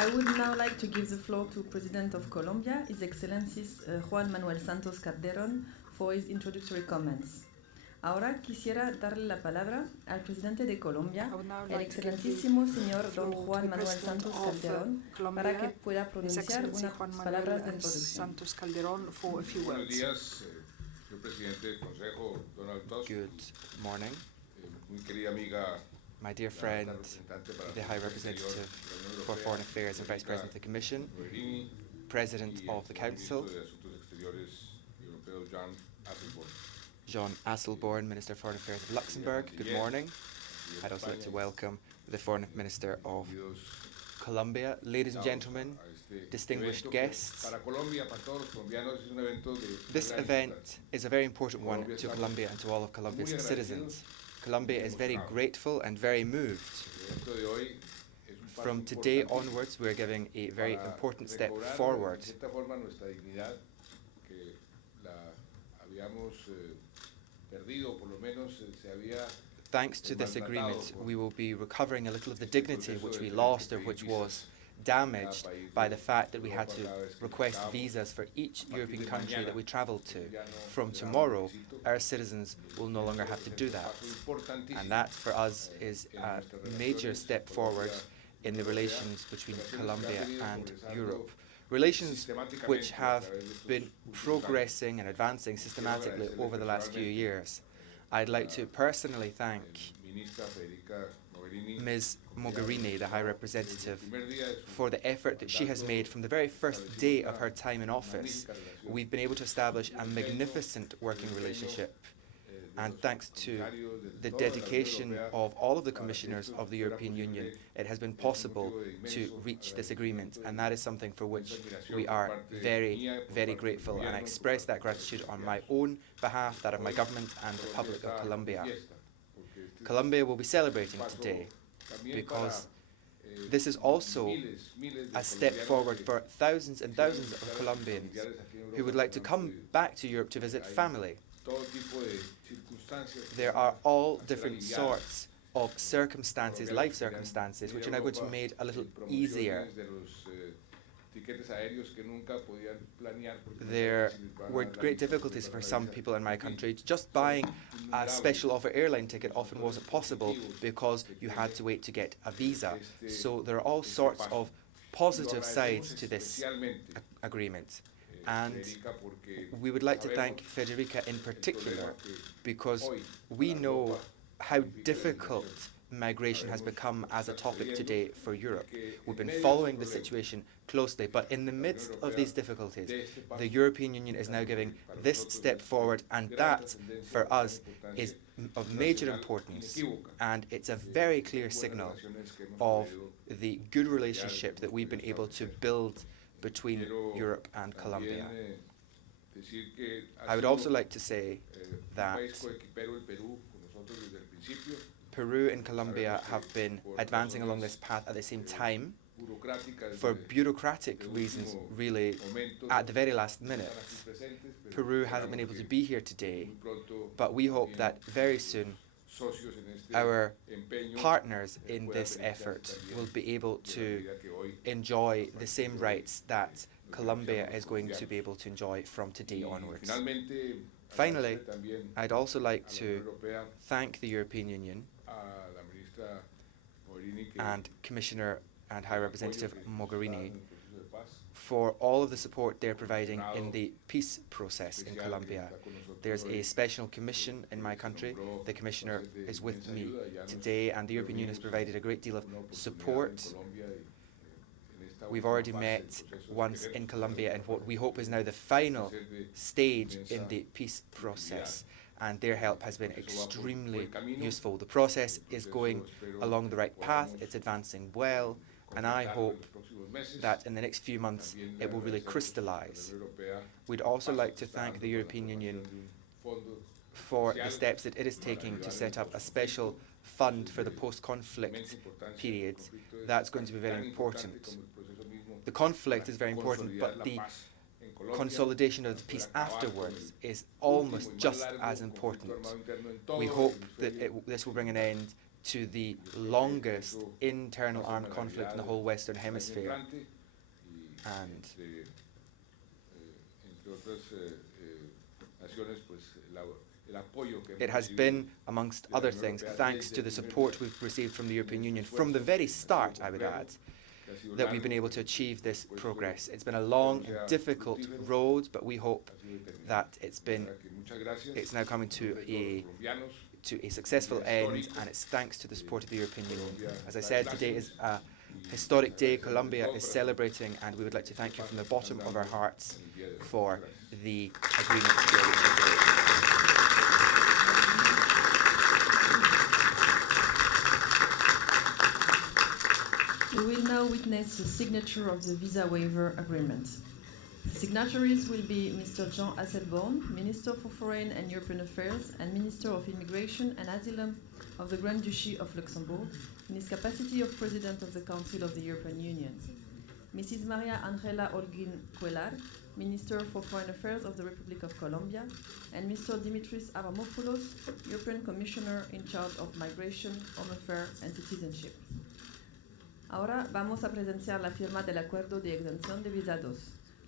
I would now like to give the floor to President of Colombia, His Excellency Juan Manuel Santos Calderón, for his introductory comments. Ahora quisiera darle la palabra al Presidente de Colombia, el excelentísimo señor don Juan Manuel Santos Calderón, para que pueda pronunciar unas palabras de introducción. Buenos días, señor Presidente del Consejo, Donald Tusk. Good morning. Mi querida amiga, my dear friend, the High Representative for Foreign Affairs and Vice President of the Commission, President of the Council, Jean Asselborn, Minister of Foreign Affairs of Luxembourg. Good morning. I'd also like to welcome the Foreign Minister of Colombia. Ladies and gentlemen, distinguished guests, this event is a very important one to Colombia and to all of Colombia's citizens. Colombia is very grateful and very moved. From today onwards, we are giving a very important step forward. Thanks to this agreement, we will be recovering a little of the dignity which we lost or which was damaged by the fact that we had to request visas for each European country that we travelled to. From tomorrow, our citizens will no longer have to do that. And that, for us, is a major step forward in the relations between Colombia and Europe. Relations which have been progressing and advancing systematically over the last few years. I'd like to personally thank Ms. Mogherini, the High Representative, for the effort that she has made from the very first day of her time in office. We've been able to establish a magnificent working relationship, and thanks to the dedication of all of the commissioners of the European Union, it has been possible to reach this agreement, and that is something for which we are very, very grateful, and I express that gratitude on my own behalf, that of my government and the Republic of Colombia. Colombia will be celebrating today because this is also a step forward for thousands and thousands of Colombians who would like to come back to Europe to visit family. There are all different sorts of circumstances, life circumstances, which are now going to be made a little easier. There were great difficulties for some people in my country. Just buying a special offer airline ticket often wasn't possible because you had to wait to get a visa. So there are all sorts of positive sides to this agreement. And we would like to thank Federica in particular because we know how difficult migration has become as a topic today for Europe. We've been following the situation closely, but in the midst of these difficulties, the European Union is now giving this step forward, and that, for us, is of major importance, and it's a very clear signal of the good relationship that we've been able to build between Europe and Colombia. I would also like to say that Peru and Colombia have been advancing along this path at the same time for bureaucratic reasons, really, at the very last minute. Peru hasn't been able to be here today, but we hope that very soon our partners in this effort will be able to enjoy the same rights that Colombia is going to be able to enjoy from today onwards. Finally, I'd also like to thank the European Union and Commissioner and High Representative Mogherini for all of the support they're providing in the peace process in Colombia. There's a special commission in my country. The Commissioner is with me today, and the European Union has provided a great deal of support. We've already met once in Colombia in what we hope is now the final stage in the peace process, and their help has been extremely useful. The process is going along the right path, it's advancing well, and I hope that in the next few months it will really crystallize. We'd also like to thank the European Union for the steps that it is taking to set up a special fund for the post-conflict period. That's going to be very important. The conflict is very important, but the consolidation of the peace afterwards is almost just as important. We hope that this will bring an end to the longest internal armed conflict in the whole Western Hemisphere. And it has been, amongst other things, thanks to the support we've received from the European Union from the very start, I would add, that we've been able to achieve this progress. It's been a long and difficult road, but we hope that it's now coming to a successful end, and it's thanks to the support of the European Union. As I said, today is a historic day. Colombia is celebrating, and we would like to thank you from the bottom of our hearts for the agreement we are reaching today. We will now witness the signature of the visa waiver agreement. The signatories will be Mr. Jean Asselborn, Minister for Foreign and European Affairs and Minister of Immigration and Asylum of the Grand Duchy of Luxembourg, in his capacity of President of the Council of the European Union. Mrs. Maria Angela Holguin Cuellar, Minister for Foreign Affairs of the Republic of Colombia, and Mr. Dimitris Avramopoulos, European Commissioner in charge of Migration, Home Affairs and Citizenship. Ahora vamos a presenciar la firma del Acuerdo de Exención de Visados.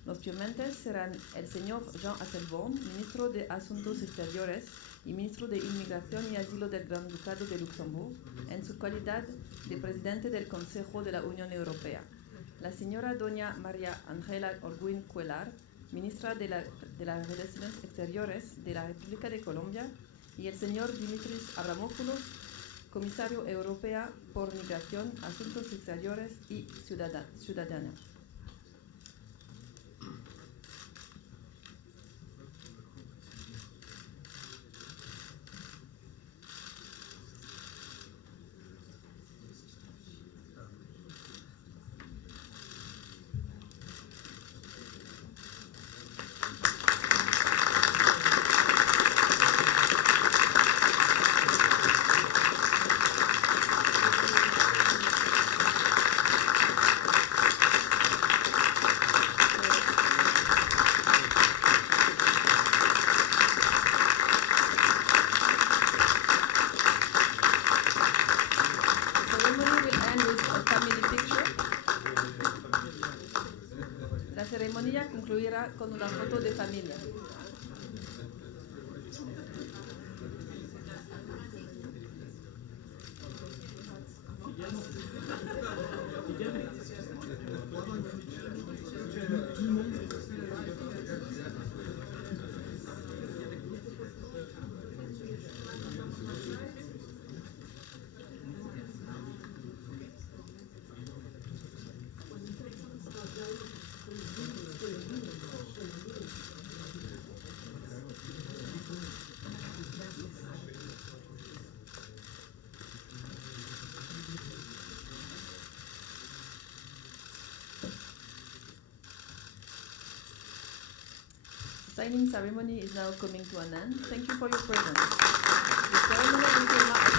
Los firmantes serán el señor Jean Asselborn, Ministro de Asuntos Exteriores y Ministro de Inmigración y Asilo del Gran Ducado de Luxemburgo, en su calidad de Presidente del Consejo de la Unión Europea. La señora doña María Angela Holguin Cuellar, Ministra de las Relaciones Exteriores de la República de Colombia, y el señor Dimitris Avramopoulos, Comisario Europeo por Migración, Asuntos Exteriores y Ciudadanía. La ceremonia concluirá con una foto de familia. The signing ceremony is now coming to an end. Thank you for your presence. The ceremony will